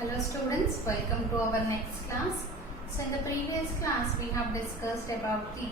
Hello students, welcome to our next class. So in the previous class we have discussed about the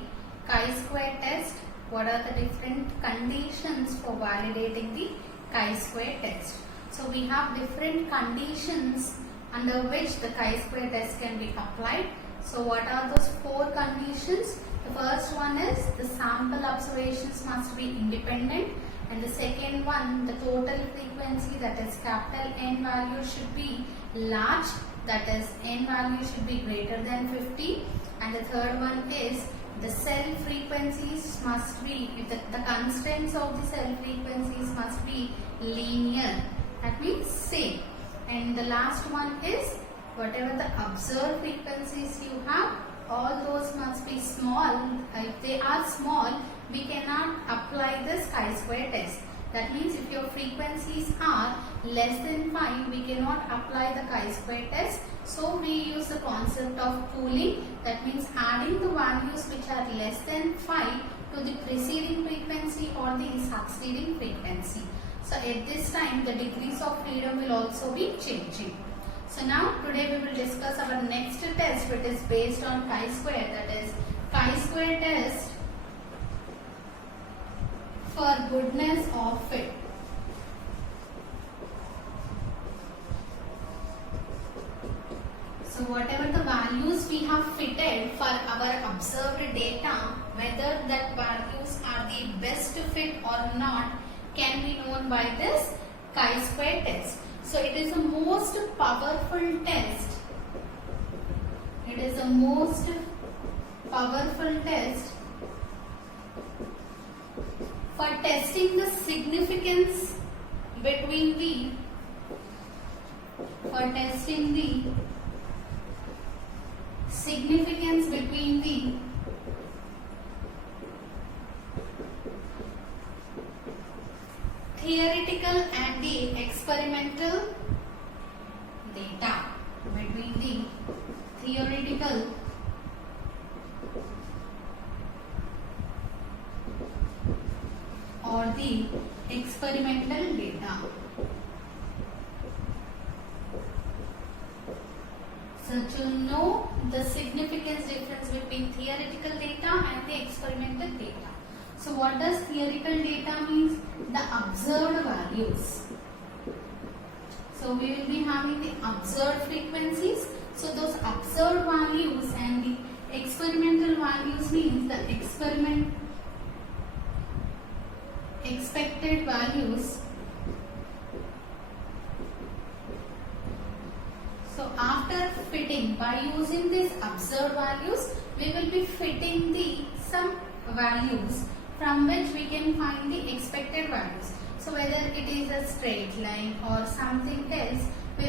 chi-square test. What are the different conditions for validating the chi-square test? So we have different conditions under which the chi-square test can be applied. So what are those four conditions? The first one is the sample observations must be independent. And the second one, the total frequency, that is capital N value, should be large, that is N value should be greater than 50. And the third one is the cell frequencies must be, the constants of the cell frequencies must be linear, that means same. And the last one is whatever the observed frequencies you have, all those must be small. If they are small, we cannot apply this chi-square test. That means if your frequencies are less than 5, we cannot apply the chi-square test. So we use the concept of pooling. That means adding the values which are less than 5 to the preceding frequency or the succeeding frequency. So at this time the degrees of freedom will also be changing. So now today we will discuss our next test, which is based on chi-square, that is chi-square test for goodness of fit. So whatever the values we have fitted for our observed data, whether that values are the best fit or not, can be known by this chi-square test. So it is the most powerful test. It is the most powerful test for testing the significance between the theoretical and the experimental data, between the theoretical or the experimental data. So to know the significance difference between theoretical data and the experimental data. So what does theoretical data means? The observed values. So we will be having the observed frequencies. So those observed values and the experimental values means the expected values. So after fitting, by using these observed values, we will be fitting the some values from which we can find the expected values. So whether it is a straight line or something else,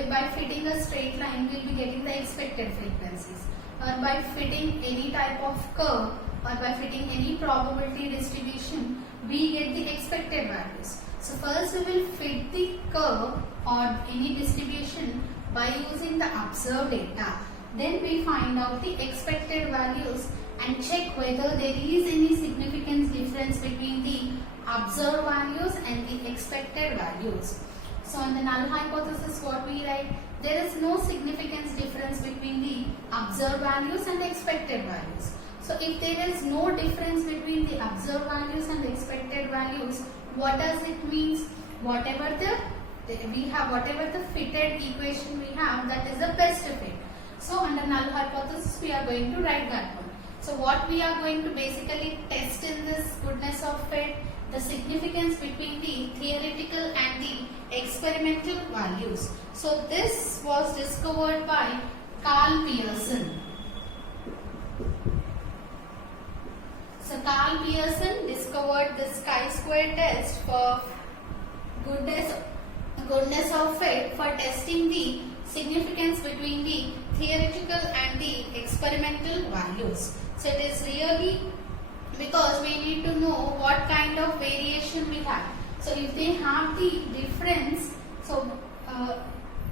by fitting a straight line we will be getting the expected frequencies, or by fitting any type of curve or by fitting any probability distribution we get the expected values. So first we will fit the curve or any distribution by using the observed data. Then we find out the expected values and check whether there is any significance difference between the observed values and the expected values. So in the null hypothesis what we write? There is no significance difference between the observed values and the expected values. So if there is no difference between the observed values and the expected values, what does it mean? Whatever the fitted equation we have, that is the best fit. So under null hypothesis we are going to write that one. So what we are going to basically test in this goodness of fit? The significance between the theoretical and the experimental values. So this was discovered by Karl Pearson. So Karl Pearson discovered this chi-square test for goodness of fit for testing the significance between the theoretical and the experimental values. So it is really because we need to know what kind of variation we have. So if they have the difference, so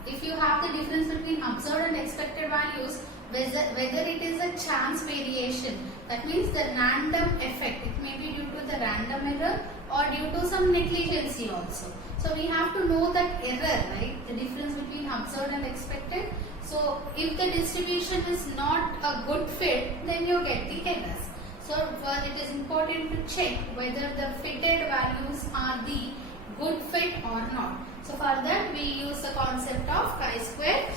if you have the difference between observed and expected values, whether it is a chance variation, that means the random effect, it may be due to the random error or due to some negligence also. So we have to know that error, right? The difference between observed and expected. So if the distribution is not a good fit, then you get the errors. So it is important to check whether the fitted values are the good fit or not. So for that we use the concept of chi-square,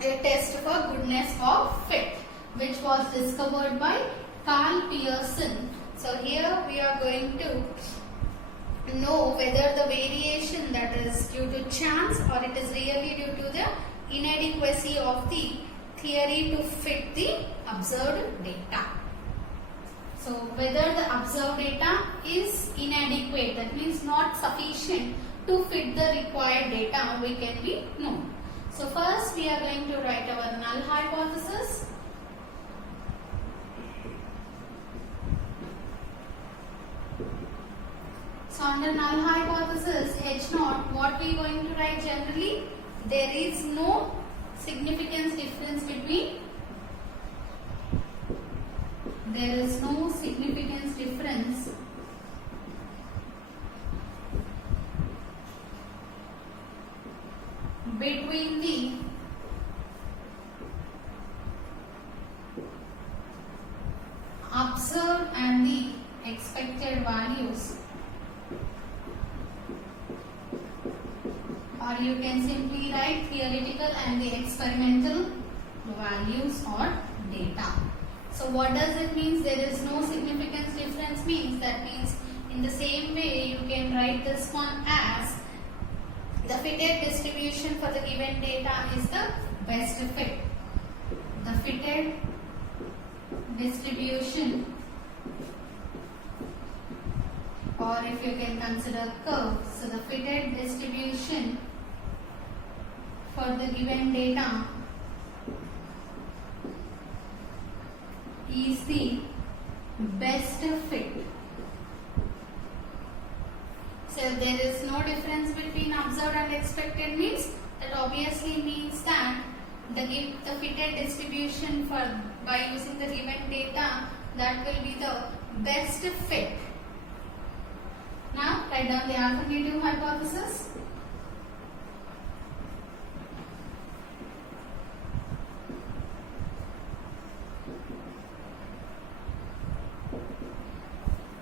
a test for goodness of fit, which was discovered by Carl Pearson. So here we are going to know whether the variation that is due to chance or it is really due to the inadequacy of the theory to fit the observed data. So whether the observed data is inadequate, that means not sufficient to fit the required data, we can be known. So first we are going to write our null hypothesis. So under null hypothesis H0, what we are going to write generally? There is no significance difference between between the observed and the expected values, or you can simply write theoretical and the experimental values or data. So what does it mean? There is no significance difference means that means in the same way you can write this one as the fitted distribution for the given data is the best fit. The fitted distribution, or if you can consider curve, so the fitted distribution for the given data is the best fit. So there is no difference between observed and expected means that obviously means that the fitted distribution for by using the given data, that will be the best fit. Now write down the alternative hypothesis.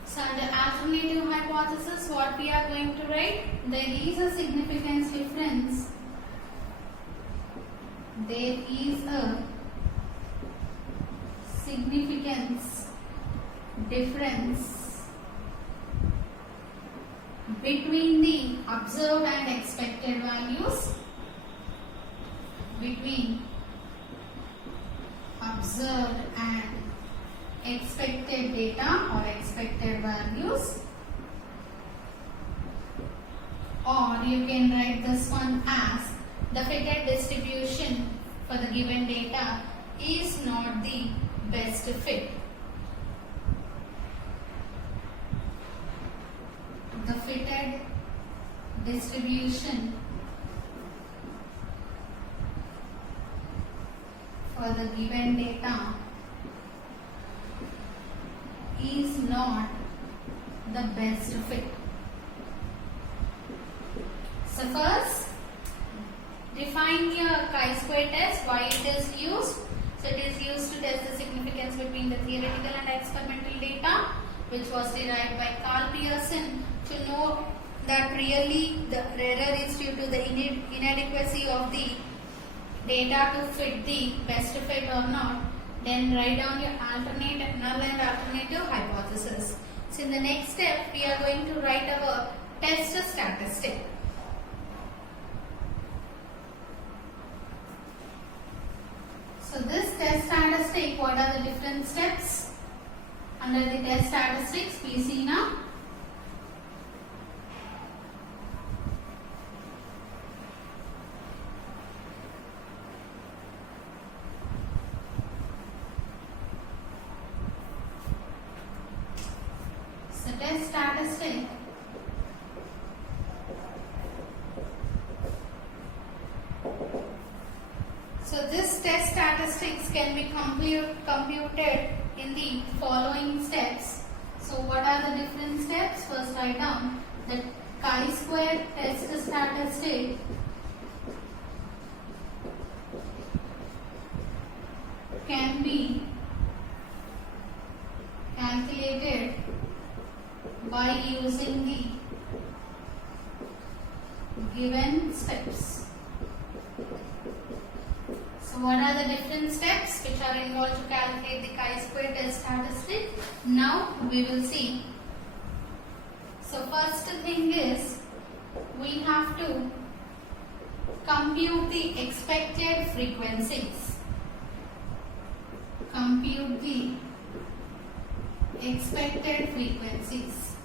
So under alternative hypothesis, what we are going to write? There is a significance difference. There is a significance difference between the observed and expected values. Between observed and expected data or expected values, or you can write this one as the fitted distribution for the given data is not the best fit. The fitted distribution for the given data is not the best fit. So first, define your chi-square test, why it is used. So it is used to test the significance between the theoretical and experimental data, which was derived by Carl Pearson, to know that really the error is due to the inadequacy of the data to fit the best fit or not. Then write down your alternate null and alternative hypothesis. So in the next step, we are going to write our test statistic. So this test statistic, what are the different steps? Under the test statistics, we see now. So test statistic So this test statistics can be computed in the following steps. So what are the different steps? First write down the chi-square test statistic can be calculated by using the given steps. So what are the different steps which are involved to calculate the chi-square test statistic? Now we will see. So first thing is we have to compute the expected frequencies. Compute the expected frequencies.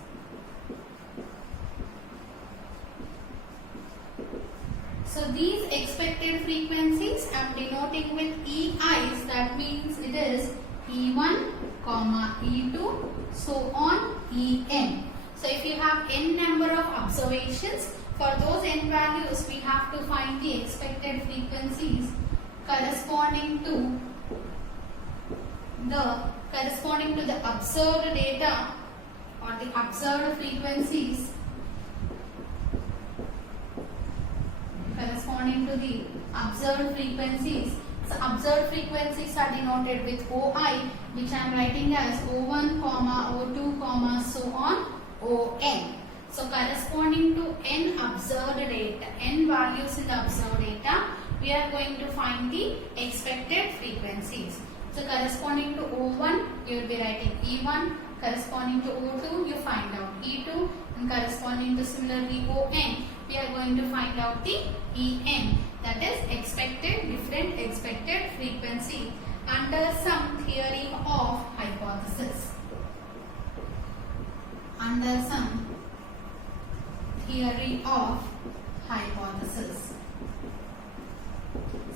So these expected frequencies I am denoting with EIs, that means it is E1, E2, so on En. So if you have n number of observations, for those n values we have to find the expected frequencies corresponding to the observed data or the observed frequencies corresponding to the observed frequencies. So observed frequencies are denoted with OI, which I am writing as O1, O2, so on On. So corresponding to n observed data, n values in the observed data, we are going to find the expected frequencies. So corresponding to O1, you will be writing E1, corresponding to O2, you find out E2, and corresponding to similarly On, we are going to find out the En, that is different expected frequency under some theory of hypothesis. Under some theory of hypothesis.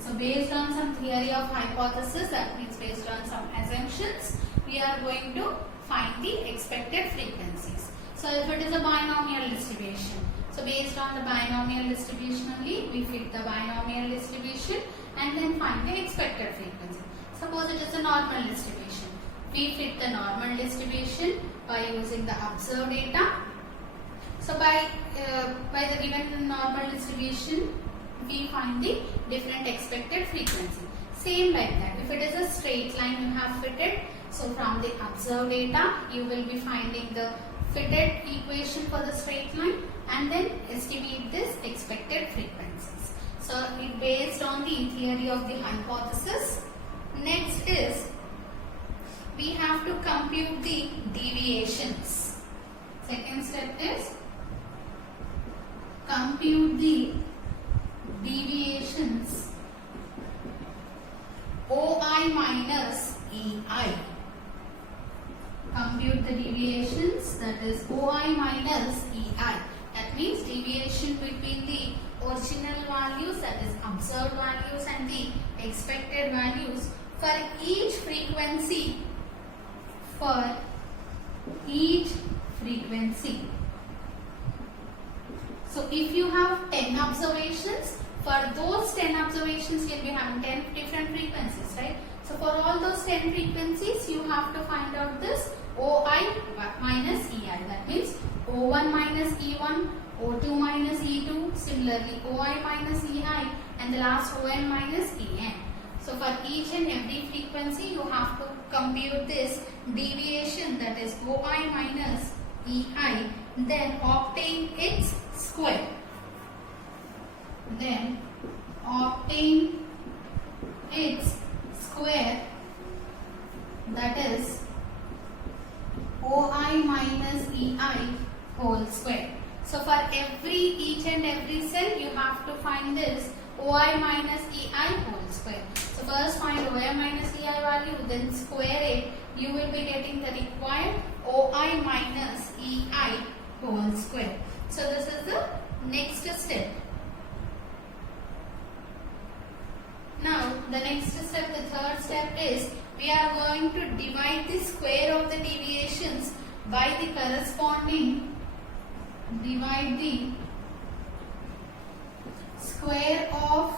So based on some theory of hypothesis, that means based on some assumptions, we are going to find the expected frequencies. So if it is a binomial distribution, so based on the binomial distribution only, we fit the binomial distribution and then find the expected frequency. Suppose it is a normal distribution. We fit the normal distribution by using the observed data. So by the given normal distribution, we find the different expected frequency. Same like that. If it is a straight line you have fitted, so from the observed data, you will be finding the fitted equation for the straight line and then estimate this expected frequencies. So it based on the theory of the hypothesis. Next is we have to compute the deviations. Second step is compute the deviations OI minus EI. Compute the deviations, that is OI minus EI. That means deviation between the original values, that is observed values, and the expected values for each frequency. For each frequency. So if you have 10 observations, for those 10 observations you will be having 10 different frequencies, right? So for all those 10 frequencies, you have to find out this OI minus EI. That means O1 minus E1, O2 minus E2, similarly OI minus EI, and the last ON minus EN. So for each and every frequency, you have to compute this deviation, that is OI minus EI, then obtain its square. Then obtain its square, that is OI minus EI whole square. So for each and every cell, you have to find this OI minus EI whole square. So first find OI minus EI value, then square it. You will be getting the required OI minus EI whole square. So this is the next step. Now the next step, the third step is we are going to divide the square of the deviations by the corresponding, divide the square of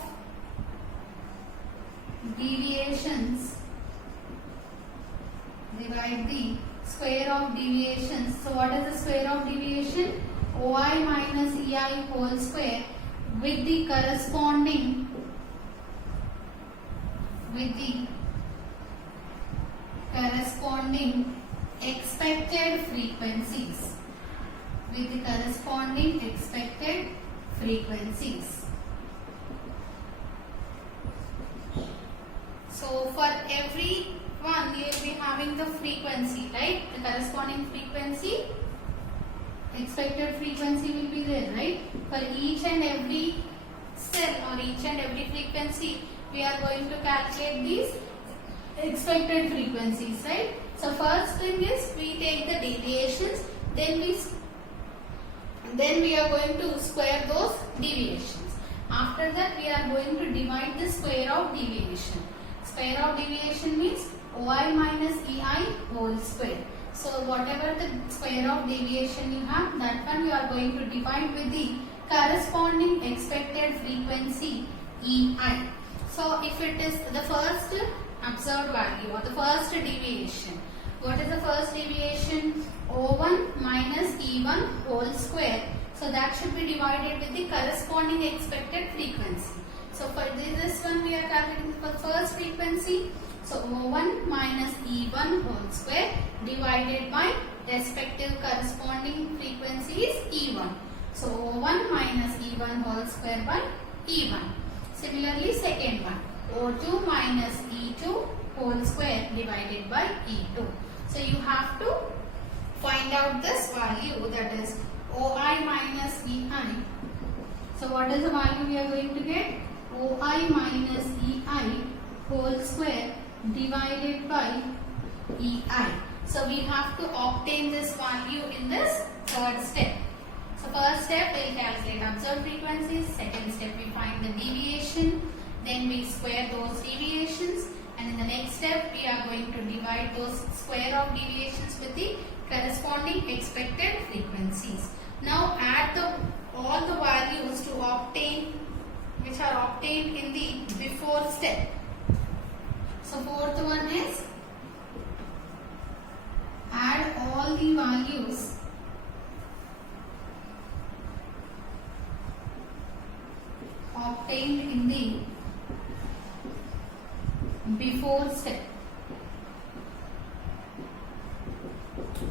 deviations, divide the square of deviations. So what is the square of deviation? OI minus EI whole square with the corresponding expected frequencies. So for every one you will be having the frequency, right? The corresponding frequency, expected frequency will be there, right? For each and every cell or each and every frequency, we are going to calculate these expected frequencies, right? So first thing is we take the deviations, then we are going to square those deviations. After that we are going to divide the square of deviation. Square of deviation means OI minus EI whole square. So whatever the square of deviation you have, that one you are going to divide with the corresponding expected frequency EI. So if it is the first observed value or the first deviation, what is the first deviation? O1 minus E1 whole square. So that should be divided with the corresponding expected frequency. So for this one we are calculating for first frequency. So O1 minus E1 whole square divided by respective corresponding frequency is E1. So O1 minus E1 whole square by E1. Similarly second one, O2 minus E2 whole square divided by E2. So you have to find out this value, that is OI minus EI. So what is the value we are going to get? OI minus EI whole square divided by EI. So we have to obtain this value in this third step. So first step we will calculate observed frequencies, second step we find the deviation, then we square those deviations, and in the next step we are going to divide those square of deviations with the corresponding expected frequencies. Now add all the values to obtain, which are obtained in the before step. So fourth one is add all the values obtained in the before step.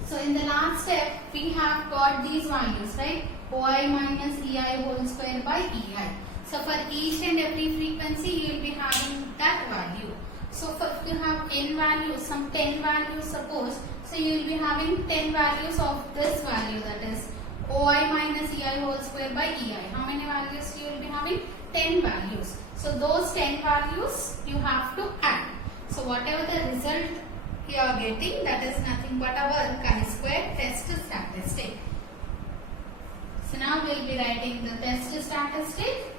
So in the last step we have got these values, right? OI minus EI whole square by EI. So for each and every frequency you will be having that value. So if you have n values, some 10 values suppose, so you will be having 10 values of this value, that is OI minus EI whole square by EI. How many values you will be having? 10 values. So those 10 values you have to add. So whatever the result you are getting, that is nothing but our chi-square test statistic. So now we will be writing the test statistic.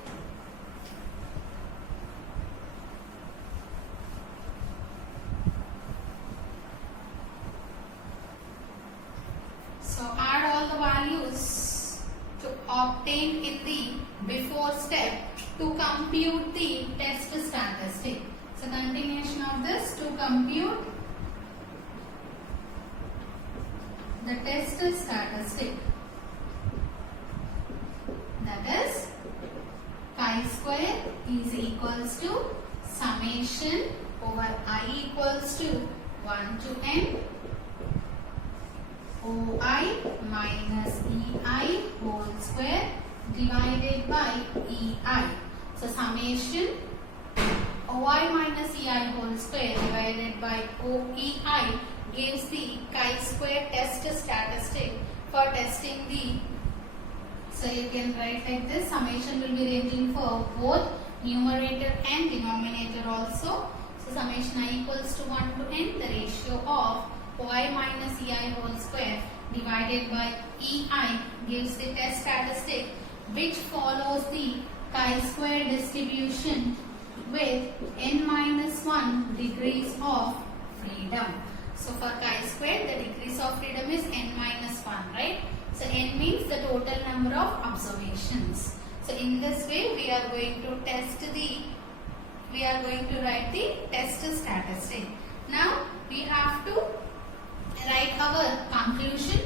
So add all the values to obtain in the before step to compute the test statistic. So continuation of this, to compute the test statistic, that is chi-square is equals to summation over I equals to 1 to n OI minus EI whole square divided by EI. So summation OI minus EI whole square divided by OEI gives the chi-square test statistic for testing the, so you can write like this, summation will be ranging for both numerator and denominator also. So summation I equals to 1 to n, the ratio of OI minus EI whole square divided by EI gives the test statistic, which follows the chi-square distribution with n minus 1 degrees of freedom. So for chi-square the degrees of freedom is n minus 1, right? So n means the total number of observations. So in this way we are going to write the test statistic. Now we have to write our conclusion.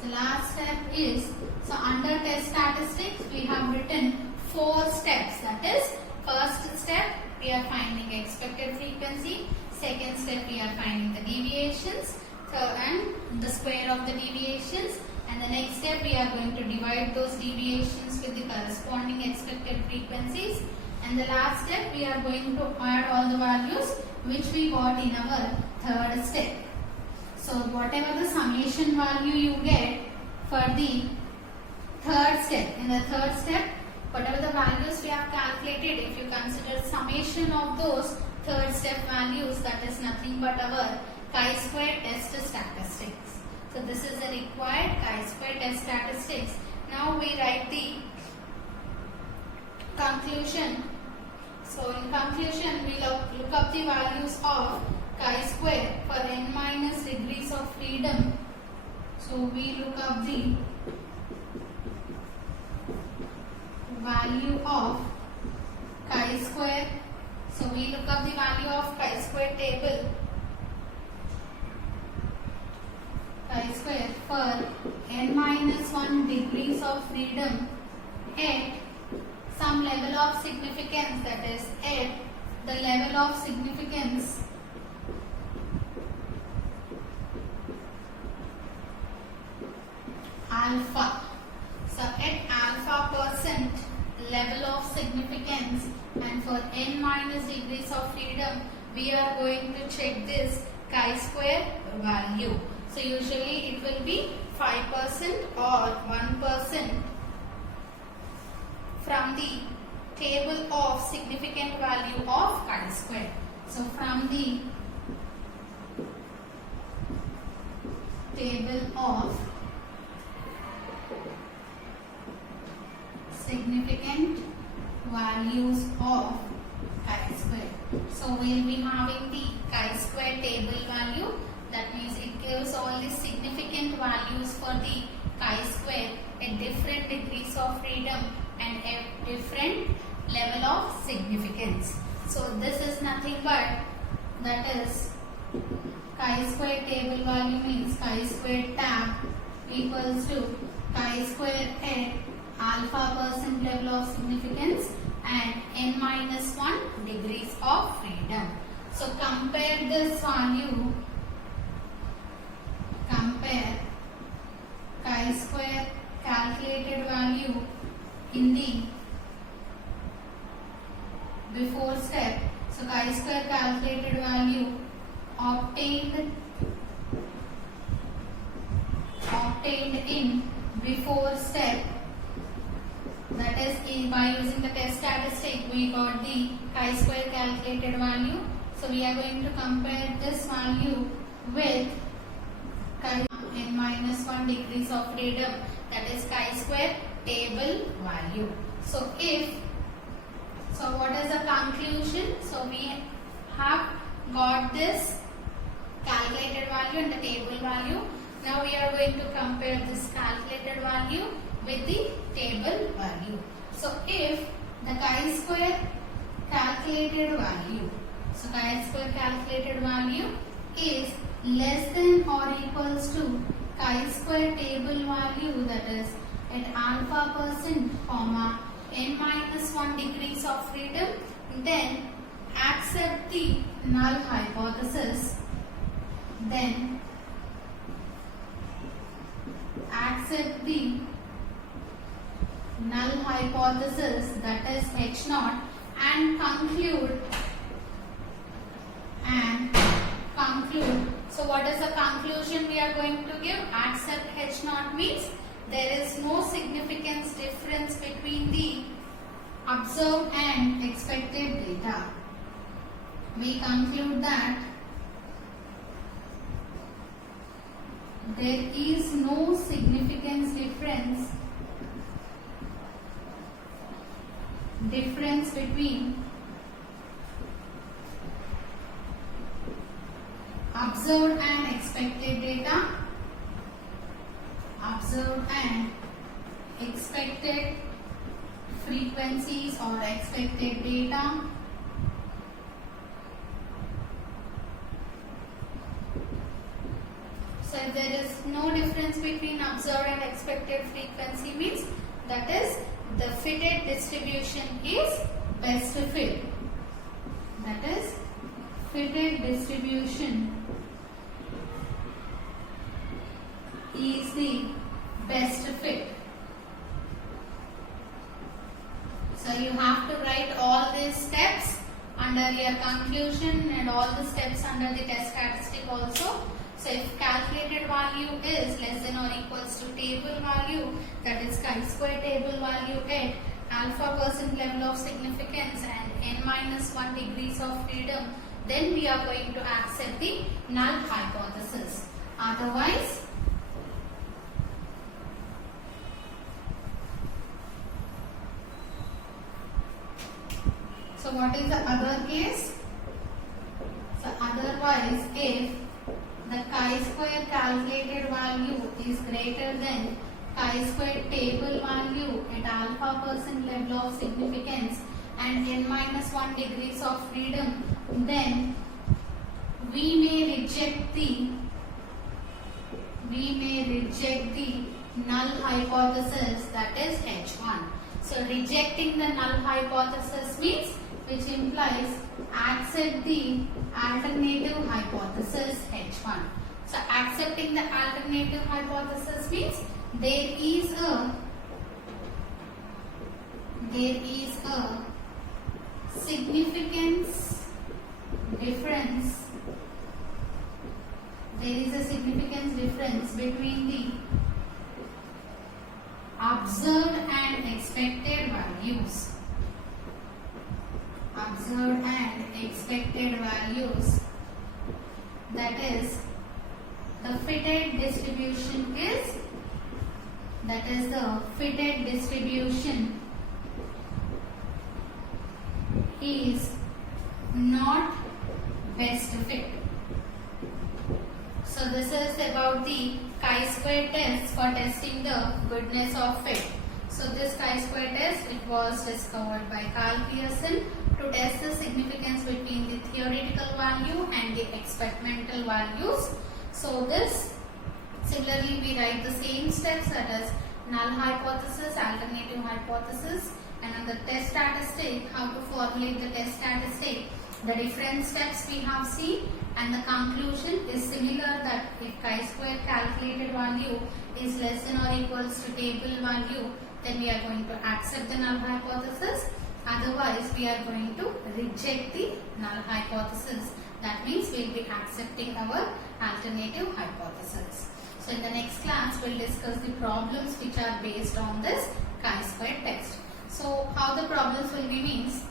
So last step is, so under test statistics we have written 4 steps. That is, first step we are finding expected frequency, second step we are finding the deviations, third and the square of the deviations, and the next step we are going to divide those deviations with the corresponding expected frequencies, and the last step we are going to add all the values which we got in our third step. So whatever the summation value you get for the third step, in the third step, whatever the values we have calculated, if you consider summation of those third step values, that is nothing but our chi-square test statistics. So this is the required chi-square test statistics. Now we write the conclusion. So in conclusion, we look up the values of chi-square for n minus degrees of freedom. So we look up the value of chi-square. So we look up the value of chi-square table. Chi-square for n minus 1 degrees of freedom at some level of significance, that is at the level of significance alpha. So at alpha percent level of significance, and for n minus degrees of freedom we are going to check this chi-square value. So usually it will be 5% or 1% from the table of significant value of chi-square. So from the table of significant values of chi-square. So we will be having the chi-square table value. That means it gives all the significant values for the chi-square at different degrees of freedom and at different level of significance. So this is nothing but, that is, chi-square table value means chi-square tab equals to chi-square at alpha percent level of significance and n minus 1 degrees of freedom. So compare this value, compare chi-square calculated value in the before step. So chi-square calculated value obtained in before step, that is by using the test statistic we got the chi-square calculated value. So we are going to compare this value with n minus 1 degrees of freedom, that is chi-square table value. So what is the conclusion? So we have got this calculated value and the table value. Now we are going to compare this calculated value with the table value. So if the chi-square calculated value, so chi-square calculated value is less than or equals to chi-square table value, that is at alpha percent comma n minus 1 degrees of freedom, then accept the null hypothesis. Then accept the null hypothesis, that is H naught, and conclude. So what is the conclusion we are going to give? Accept H naught means there is no significance difference between the observed and expected data. We conclude that there is no significance difference between observed and expected data, observed and expected frequencies or expected data, So if there is no difference between observed and expected frequency means that is the fitted distribution is best fit. That is fitted distribution is the best fit. So you have to write all these steps under your conclusion and all the steps under the test statistic also. So if calculated value is less than or equals to table value, that is chi-square table value at alpha % level of significance and n-1 degrees of freedom, then we are going to accept the null hypothesis. Otherwise, so what is the other case? So otherwise, if the chi-square calculated value is greater than chi-square table value at alpha % level of significance and n-1 degrees of freedom, then we may reject the null hypothesis, that is H1. So rejecting the null hypothesis means, which implies accept the alternative hypothesis H1. So accepting the alternative hypothesis means there is a significance difference. There is a significance difference between the observed and expected values. Observed and expected values, that is the fitted distribution is, not best fit. So this is about the chi-square test for testing the goodness of fit. So this chi-square test, it was discovered by Karl Pearson to test the significance between the theoretical value and the experimental values. So this, similarly we write the same steps, that is null hypothesis, alternative hypothesis, and on the test statistic, how to formulate the test statistic, the different steps we have seen, and the conclusion is similar, that if chi-square calculated value is less than or equals to table value, then we are going to accept the null hypothesis. Otherwise, we are going to reject the null hypothesis. That means we will be accepting our alternative hypothesis. So in the next class, we will discuss the problems which are based on this chi-square test. So how the problems will be means,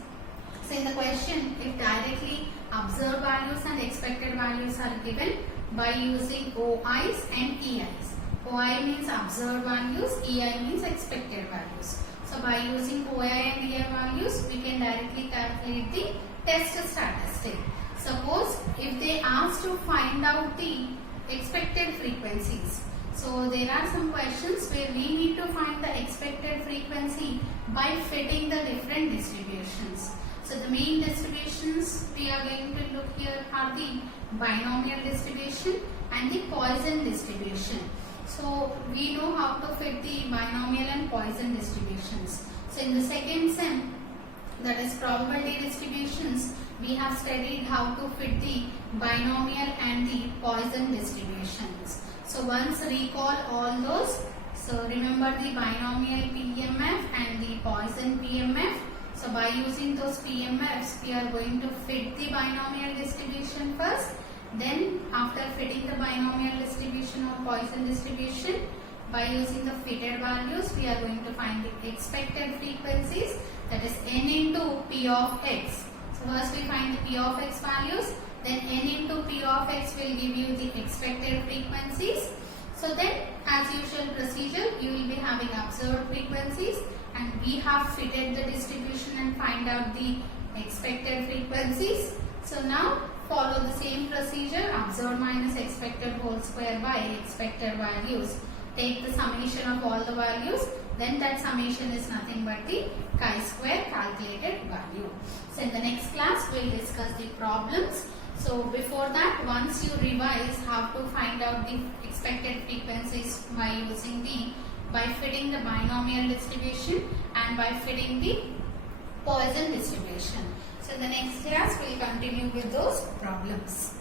so in the question, if directly observed values and expected values are given by using OIs and EIs. OI means observed values, EI means expected values. So by using OI and EI values, we can directly calculate the test statistic. Suppose if they ask to find out the expected frequencies. So there are some questions where we need to find the expected frequency by fitting the different distributions. So the main distributions we are going to look here are the binomial distribution and the Poisson distribution. So we know how to fit the binomial and Poisson distributions. So in the second sem, that is probability distributions, we have studied how to fit the binomial and the Poisson distributions. So once recall all those, so remember the binomial PMF and the Poisson PMF. So by using those PMFs, we are going to fit the binomial distribution first. Then after fitting the binomial distribution or Poisson distribution, by using the fitted values, we are going to find the expected frequencies, that is n into P of x. So first we find the P of x values, then n into P of x will give you the expected frequencies. So then as usual procedure, you will be having observed frequencies and we have fitted the distribution and find out the expected frequencies. So now follow the same procedure, observed minus expected whole square by expected values. Take the summation of all the values, then that summation is nothing but the chi-square calculated value. So in the next class, we will discuss the problems. So before that, once you revise how to find out the expected frequencies by fitting the binomial distribution and by fitting the Poisson distribution. So in the next class, we'll continue with those problems.